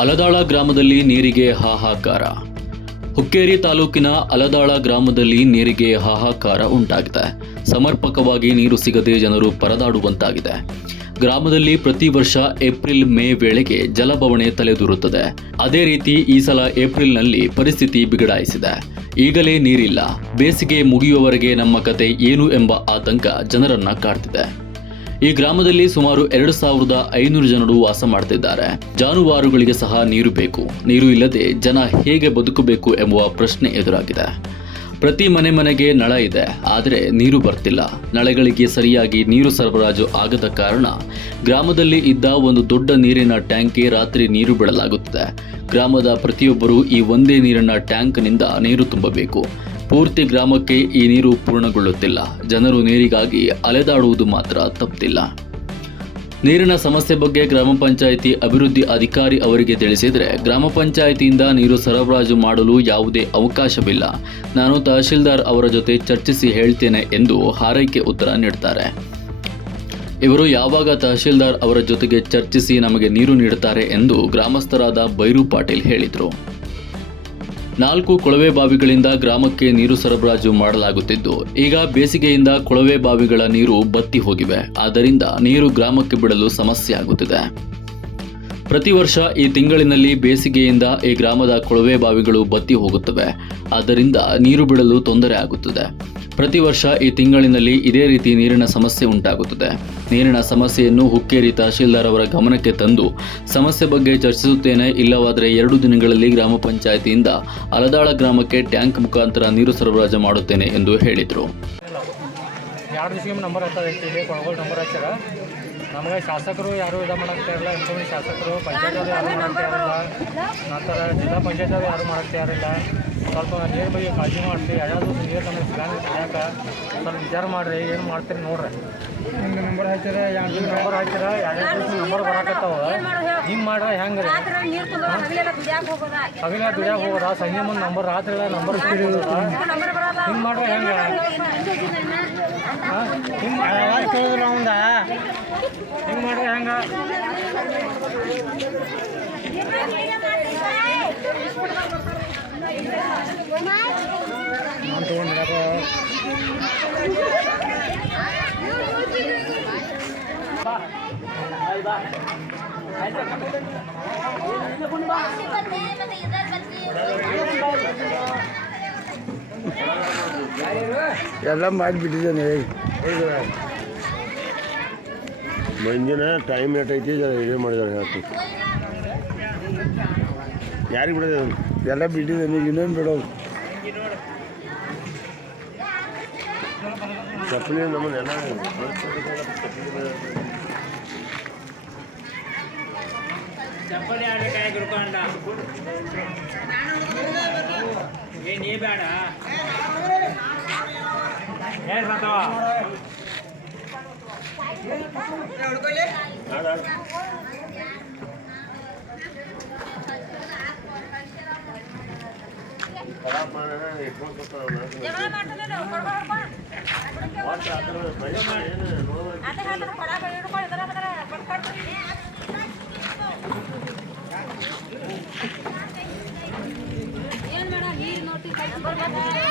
ಅಲದಾಳ ಗ್ರಾಮದಲ್ಲಿ ನೀರಿಗೆ ಹಾಹಾಕಾರ. ಹುಕ್ಕೇರಿ ತಾಲೂಕಿನ ಅಲದಾಳ ಗ್ರಾಮದಲ್ಲಿ ನೀರಿಗೆ ಹಾಹಾಕಾರ ಉಂಟಾಗಿದೆ. ಸಮರ್ಪಕವಾಗಿ ನೀರು ಸಿಗದೆ ಜನರು ಪರದಾಡುವಂತಾಗಿದೆ. ಗ್ರಾಮದಲ್ಲಿ ಪ್ರತಿ ವರ್ಷ ಏಪ್ರಿಲ್ ಮೇ ವೇಳೆಗೆ ಜಲಬವಣೆ ತಲೆದೂರುತ್ತದೆ. ಅದೇ ರೀತಿ ಈ ಸಲ ಏಪ್ರಿಲ್ನಲ್ಲಿ ಪರಿಸ್ಥಿತಿ ಬಿಗಡಾಯಿಸಿದೆ. ಈಗಲೇ ನೀರಿಲ್ಲ. ಬೇಸಿಗೆ ಮುಗಿಯುವವರೆಗೆ ನಮ್ಮ ಕತೆ ಏನು ಎಂಬ ಆತಂಕ ಜನರನ್ನ ಕಾಡ್ತಿದೆ. ಈ ಗ್ರಾಮದಲ್ಲಿ ಸುಮಾರು ಎರಡು ಸಾವಿರದ ಐನೂರು ಜನರು ವಾಸ ಮಾಡ್ತಿದ್ದಾರೆ. ಜಾನುವಾರುಗಳಿಗೆ ಸಹ ನೀರು ಬೇಕು. ನೀರು ಇಲ್ಲದೆ ಜನ ಹೇಗೆ ಬದುಕಬೇಕು ಎಂಬುವ ಪ್ರಶ್ನೆ ಎದುರಾಗಿದೆ. ಪ್ರತಿ ಮನೆ ಮನೆಗೆ ನಳ ಇದೆ, ಆದರೆ ನೀರು ಬರ್ತಿಲ್ಲ. ನಳಗಳಿಗೆ ಸರಿಯಾಗಿ ನೀರು ಸರಬರಾಜು ಆಗದ ಕಾರಣ ಗ್ರಾಮದಲ್ಲಿ ಇದ್ದ ಒಂದು ದೊಡ್ಡ ನೀರಿನ ಟ್ಯಾಂಕ್ಗೆ ರಾತ್ರಿ ನೀರು ಬಿಡಲಾಗುತ್ತದೆ. ಗ್ರಾಮದ ಪ್ರತಿಯೊಬ್ಬರೂ ಈ ಒಂದೇ ನೀರಿನ ಟ್ಯಾಂಕ್ನಿಂದ ನೀರು ತುಂಬಬೇಕು. ಪೂರ್ತಿ ಗ್ರಾಮಕ್ಕೆ ಈ ನೀರು ಪೂರ್ಣಗೊಳ್ಳುತ್ತಿಲ್ಲ. ಜನರು ನೀರಿಗಾಗಿ ಅಲೆದಾಡುವುದು ಮಾತ್ರ ತಪ್ಪಿಲ್ಲ. ನೀರಿನ ಸಮಸ್ಯೆ ಬಗ್ಗೆ ಗ್ರಾಮ ಪಂಚಾಯಿತಿ ಅಭಿವೃದ್ಧಿ ಅಧಿಕಾರಿ ಅವರಿಗೆ ತಿಳಿಸಿದರೆ, ಗ್ರಾಮ ಪಂಚಾಯಿತಿಯಿಂದ ನೀರು ಸರಬರಾಜು ಮಾಡಲು ಯಾವುದೇ ಅವಕಾಶವಿಲ್ಲ. ನಾನು ತಹಶೀಲ್ದಾರ್ ಅವರ ಜೊತೆ ಚರ್ಚಿಸಿ ಹೇಳ್ತೇನೆ ಎಂದು ಹಾರೈಕೆ ಉತ್ತರ ನೀಡ್ತಾರೆ. ಇವರು ಯಾವಾಗ ತಹಶೀಲ್ದಾರ್ ಅವರ ಜೊತೆಗೆ ಚರ್ಚಿಸಿ ನಮಗೆ ನೀರು ನೀಡುತ್ತಾರೆ ಎಂದು ಗ್ರಾಮಸ್ಥರಾದ ಬೈರು ಪಾಟೀಲ್ ಹೇಳಿದರು. ನಾಲ್ಕು ಕೊಳವೆ ಬಾವಿಗಳಿಂದ ಗ್ರಾಮಕ್ಕೆ ನೀರು ಸರಬರಾಜು ಮಾಡಲಾಗುತ್ತಿದ್ದು, ಈಗ ಬೇಸಿಗೆಯಿಂದ ಕೊಳವೆ ಬಾವಿಗಳ ನೀರು ಬತ್ತಿ ಹೋಗಿವೆ. ಆದ್ದರಿಂದ ನೀರು ಗ್ರಾಮಕ್ಕೆ ಬಿಡಲು ಸಮಸ್ಯೆ ಆಗುತ್ತಿದೆ. ಪ್ರತಿ ವರ್ಷ ಈ ತಿಂಗಳಿನಲ್ಲಿ ಬೇಸಿಗೆಯಿಂದ ಈ ಗ್ರಾಮದ ಕೊಳವೆ ಬಾವಿಗಳು ಬತ್ತಿ ಹೋಗುತ್ತವೆ. ಆದ್ದರಿಂದ ನೀರು ಬಿಡಲು ತೊಂದರೆ ಆಗುತ್ತದೆ. ಪ್ರತಿ ವರ್ಷ ಈ ತಿಂಗಳಿನಲ್ಲಿ ಇದೇ ರೀತಿ ನೀರಿನ ಸಮಸ್ಯೆ ಉಂಟಾಗುತ್ತದೆ. ನೀರಿನ ಸಮಸ್ಯೆಯನ್ನು ಹುಕ್ಕೇರಿ ತಹಶೀಲ್ದಾರ್ ಅವರ ಗಮನಕ್ಕೆ ತಂದು ಸಮಸ್ಯೆ ಬಗ್ಗೆ ಚರ್ಚಿಸುತ್ತೇನೆ. ಇಲ್ಲವಾದರೆ ಎರಡು ದಿನಗಳಲ್ಲಿ ಗ್ರಾಮ ಪಂಚಾಯಿತಿಯಿಂದ ಅಲದಾಳ ಗ್ರಾಮಕ್ಕೆ ಟ್ಯಾಂಕ್ ಮುಖಾಂತರ ನೀರು ಸರಬರಾಜು ಮಾಡುತ್ತೇನೆ ಎಂದು ಹೇಳಿದರು. ನಮಗೆ ಶಾಸಕರು ಯಾರು ಇದು ಮಾಡೋಕ್ತಾ ಇರಲಿಲ್ಲ ಇನ್ಕಮಿಂಗ್ ಶಾಸಕರು ಪಂಚಾಯತ್ ಅವರು ಯಾರು ಮಾಡ್ತಾ ಇರಲ್ಲ ನಂತರ ಜಿಲ್ಲಾ ಪಂಚಾಯತ್ ಅವರು ಯಾರು ಮಾಡೋಕ್ತಾ ಇರಲಿಲ್ಲ ಸ್ವಲ್ಪ ನೀರು ಬಗ್ಗೆ ಕಾಳಜಿ ಮಾಡಿರಿ. ದಿವಸ ನೀರು ನಮಗೆ ಸಿಗಂಗೆ ಕುಡಿಯಾಕ ಸ್ವಲ್ಪ ವಿಚಾರ ಮಾಡಿರಿ. ಏನು ಮಾಡ್ತೀರಿ ನೋಡ್ರಿ. ನಿಮ್ಮ ನಂಬರ್ ಹಾಕಿರ ನಿಮ್ಮ ನಂಬರ್ ಹಾಕಿರ ಎರಡು ದಿವಸ ನಂಬರ್ ಬರಾಕತ್ತಾವ? ಹಿಂಗೆ ಮಾಡ್ರೆ ಹೆಂಗೆ ರೀ ಹಗಲ ದುಡಿಯಾಗ ಹೋಗೋದ? ಸಂಜೆ ಮುಂದೆ ನಂಬರ್ ರಾತ್ರಿ ನಂಬರ್ ಹಿಂಗ್ ಮಾಡ್ರ ಹಿಂಗೆ ಹೆಂಗೆ ಹಿಂಗೆ ಮಾಡ್ರಿ ಹೆಂಗೆ. ನಾನು ಎಲ್ಲ ಮಾಡಿಬಿಟ್ಟಿದ್ದೇನೆ. ಮಂದಿನ ಟೈಮ್ ಲೇಟ್ ಐತಿ ಇದೇ ಮಾಡಿದಾರೆ ಹೇಳ್ತೀವಿ ಯಾರಿಗೆ ಬಿಡೋದು ಎಲ್ಲ ಎಲ್ಲ ನೀವು ಇನ್ನೊಂದು ಬಿಡೋದು. ಚಪ್ಪಲಿ ನಮ್ಮನ್ನ ಎಲ್ಲ ಚಪ್ಪಲಿ ಆಡಬೇಕಾಗಿ ಹುಡ್ಕೊಂಡ ಏ ನೀ ಬೇಡ. ಏನು ಏನು ಮಾಡ ನೀರು ನೋಡ್ತೀನಿ